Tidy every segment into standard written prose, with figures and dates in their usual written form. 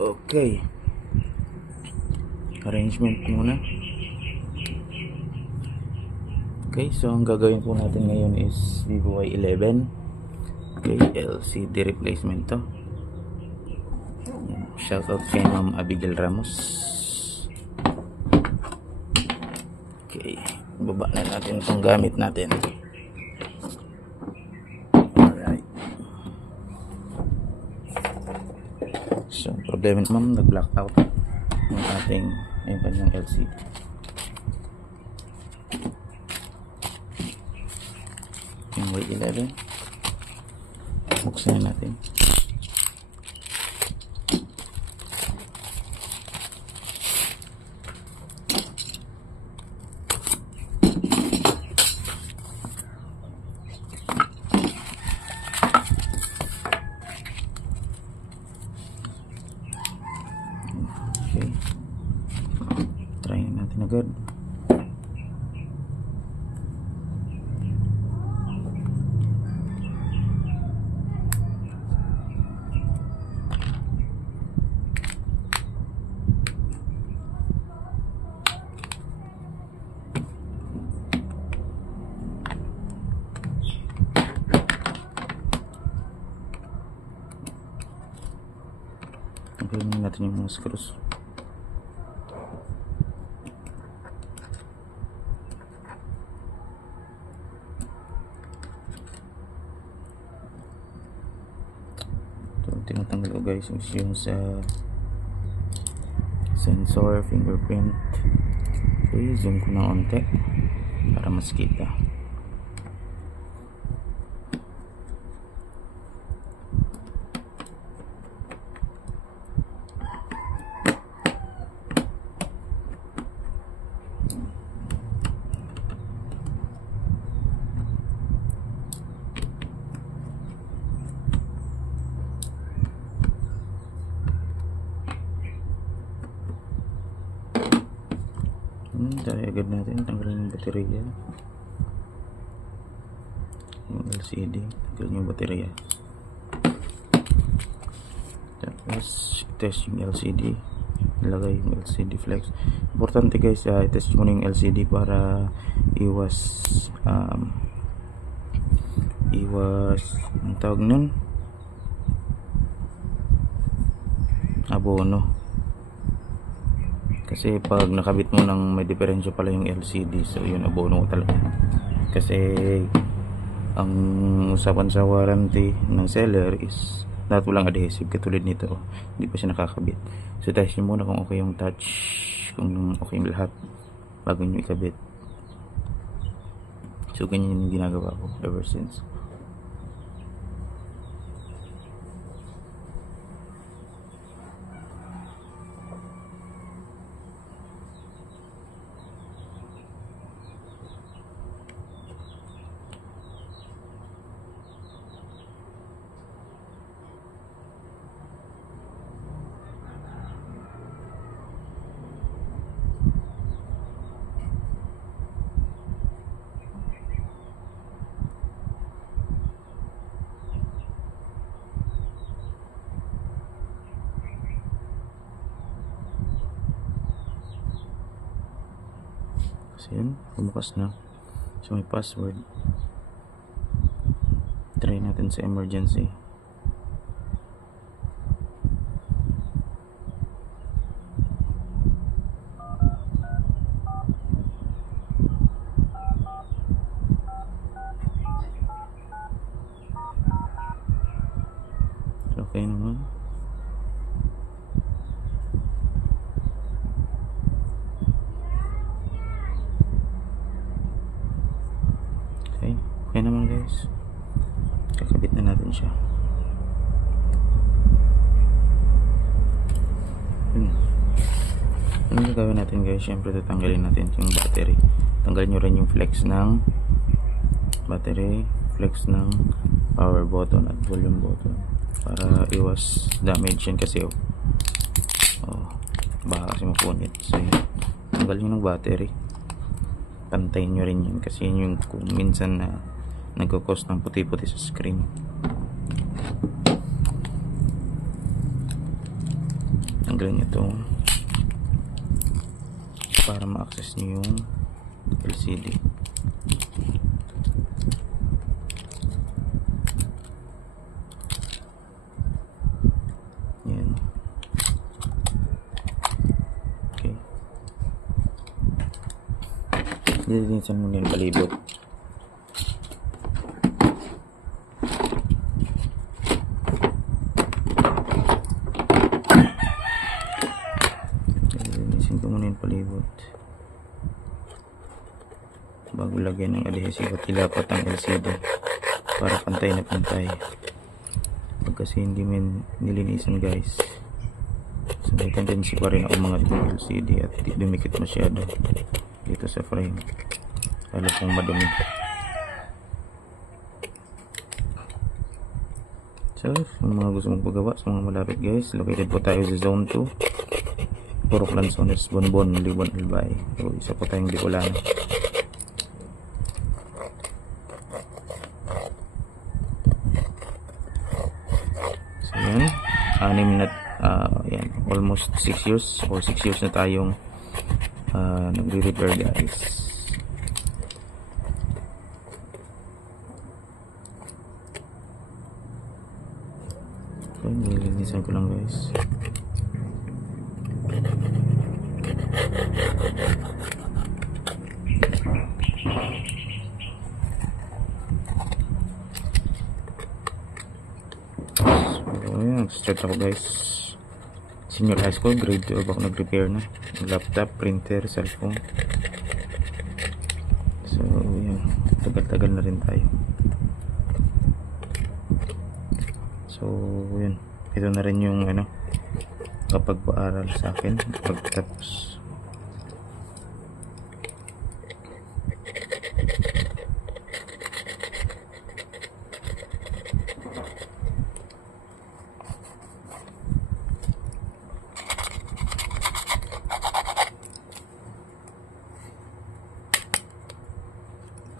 Okay, arrangement muna. Okay, so ang gagawin po natin ngayon is Vivo Y11. Okay, LCD replacement to. Shoutout kay Ma'am Abigail Ramos. Okay, baba na natin itong gamit natin. Alright. So, problema naman, nag-blackout yung ating kanyang LCD. Yung Y11. Buksan na natin. Okay, try natin agad. Tanggalin natin yung mga screws. Tinatanggal ko guys yung sa sensor fingerprint. Okay, zoom ko na onte para mas kita. Try agad natin, tanggalin yung baterya, yung LCD, tanggalin yung baterya, tapos test yung LCD, ilagay yung LCD flex. Importante guys, test mo yung LCD para iwas ang tawag nun, abono. Kasi pag nakabit mo ng may diferensya pala yung LCD, so yun, abono ko talaga. Kasi ang usapan sa warranty ng seller is dapat walang adhesive katulad nito, hindi pa siya nakakabit. So test nyo muna kung okay yung touch, kung okay yung lahat bago nyo ikabit. So ganyan yung ginagawa ko ever since. So yun, bumukas na. So may password. Try natin sa emergency. Okay naman. Okay naman guys, kakabit na natin siya. Ano gagawin natin guys? Siyempre tatanggalin natin yung battery. Tanggalin nyo rin yung flex ng battery, flex ng power button at volume button para iwas damage yan kasi baka kasi mapunit. So yun, tanggalin nyo ng battery, pantayin nyo rin yun kasi yun yung kung minsan na nagkakos ng puti-puti sa screen. tanggalin nyo ito para ma-access nyo yung LCD. Yan. Okay. Lilinisan muna yung palibot. Lilinisin ko muna yung palibot bago lagyan ng adhesive at ilapat ang LCD para pantay na pantay. Pag kasi hindi man nilinisan guys, so may tendency pa rin ako mga yung LCD at dumikit masyado dito sa frame, lalo pong madumi. So yung mga gusto mong pagawa sa mga malapit guys, located po tayo sa zone 2, Purok Lanzones, Bonbon, Libon, Albay. So isa po tayong Bicolano. So yan, 6 na yan, almost 6 years or 6 years na tayong nagre-repair guys. So nilinisan ko lang guys. So ayan, start ako guys. Senior high school, grade 12 ako nag-repair na laptop, printer, cellphone. So yan, tagal-tagal na rin tayo. So yun, ito na rin yung kapag paaral sa akin pagtapos.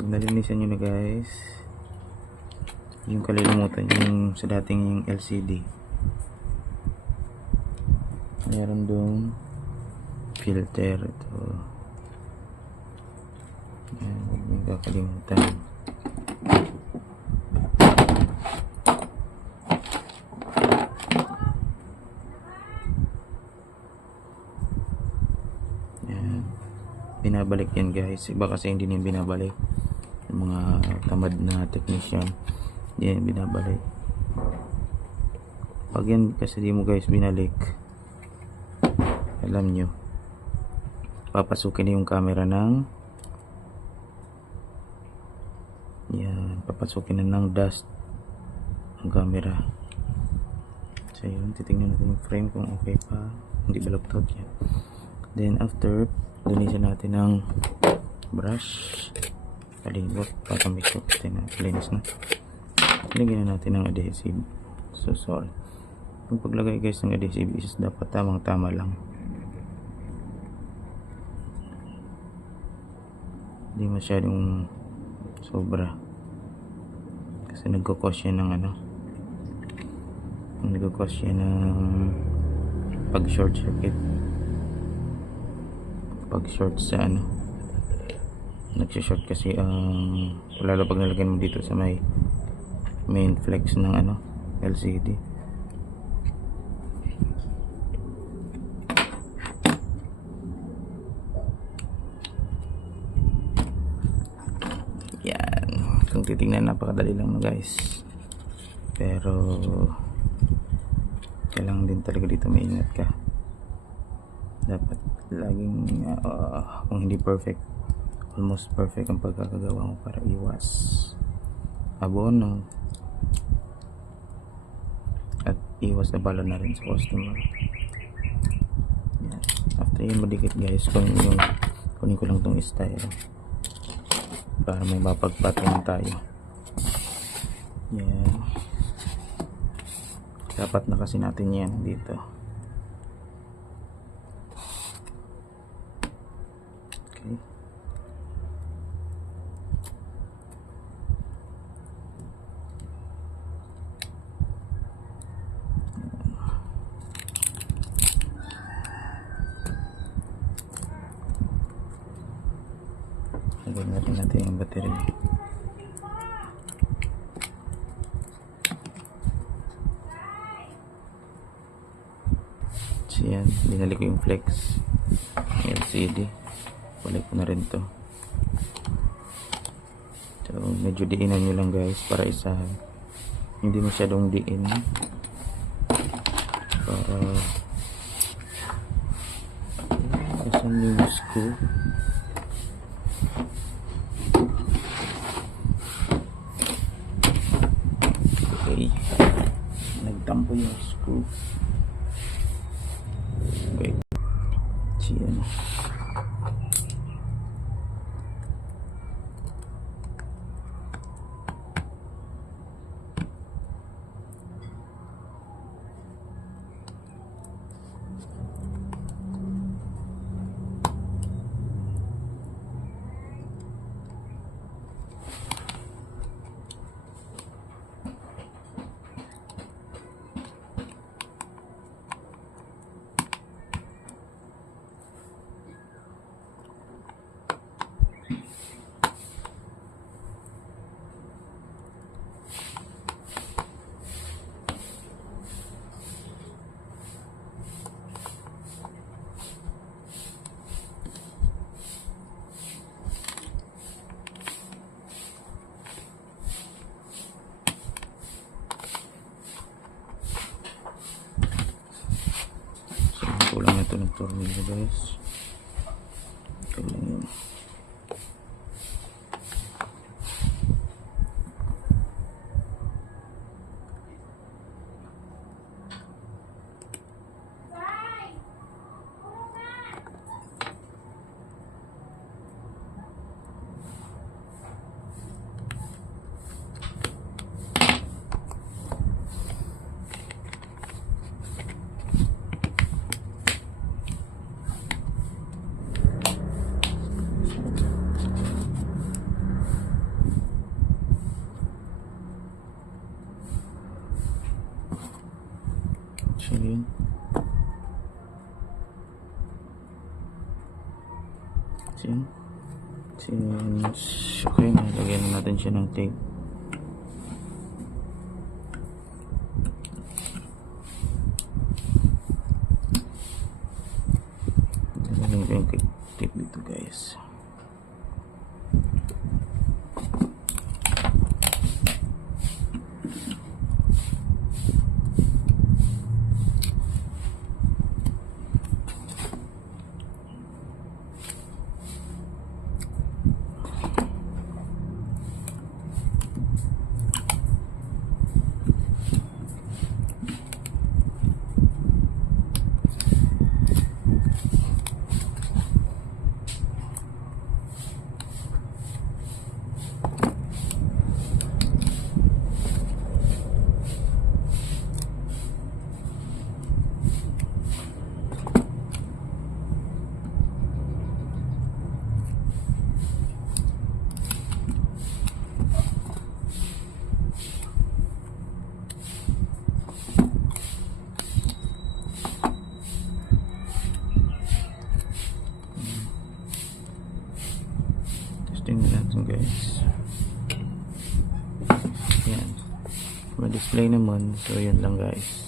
Pag nalinisan nyo na guys, yung kalilimutan yung sa dating yung LCD, meron doon filter. Ito yan, huwag nyo kakalimutan. Yan, binabalik yan guys. Iba kasi hindi nyo binabalik, yung mga tamad na technician, yan binabalik. Pag yan kasi di mo guys binalik, alam nyo, papasukin na yung camera ng yan, papasukin na ng dust ang camera. So yun, titingnan natin yung frame kung okay pa, hindi baluktot yan. Then after, linisan natin ng brush palibot para make sure natin na linis na. Lagyan na natin ng adhesive. So sorry, yung paglagay guys ng adhesive is dapat tamang tama lang, hindi masyadong sobra, kasi nagkakos yan ng nagkakos yan ng pag short circuit, pag short sa nagsishort kasi lalo pag nalagyan mo dito sa may main flex ng LCD. Yan, kung titingnan napakadali lang guys, pero kailangan din talaga dito maingat ka. Dapat laging kung hindi perfect, almost perfect ang pagkakagawa mo para iwas abono at iwas na bala na rin sa customer. Yan. After yun madikit guys, kunin ko lang tong style para may mapagpatungan tayo. Yan, dapat na kasi natin yan dito. Okay, tanggalin na rin natin yung battery. So yan, binalik ko yung flex yung LCD, balik ko na rin to. So medyo diinan nyo lang guys para isahan, hindi masyadong diin para asan yung screw. Okay, nagtampo yung screw. Okay, so yan. Kulang na ito ng tornilyo guys. Kulang yun. So yun. Since okay, nalagyan natin siya ng tape. Nalagyan ko yung tape dito guys. Testing natin guys. Yan, ma-display naman, so yun lang guys.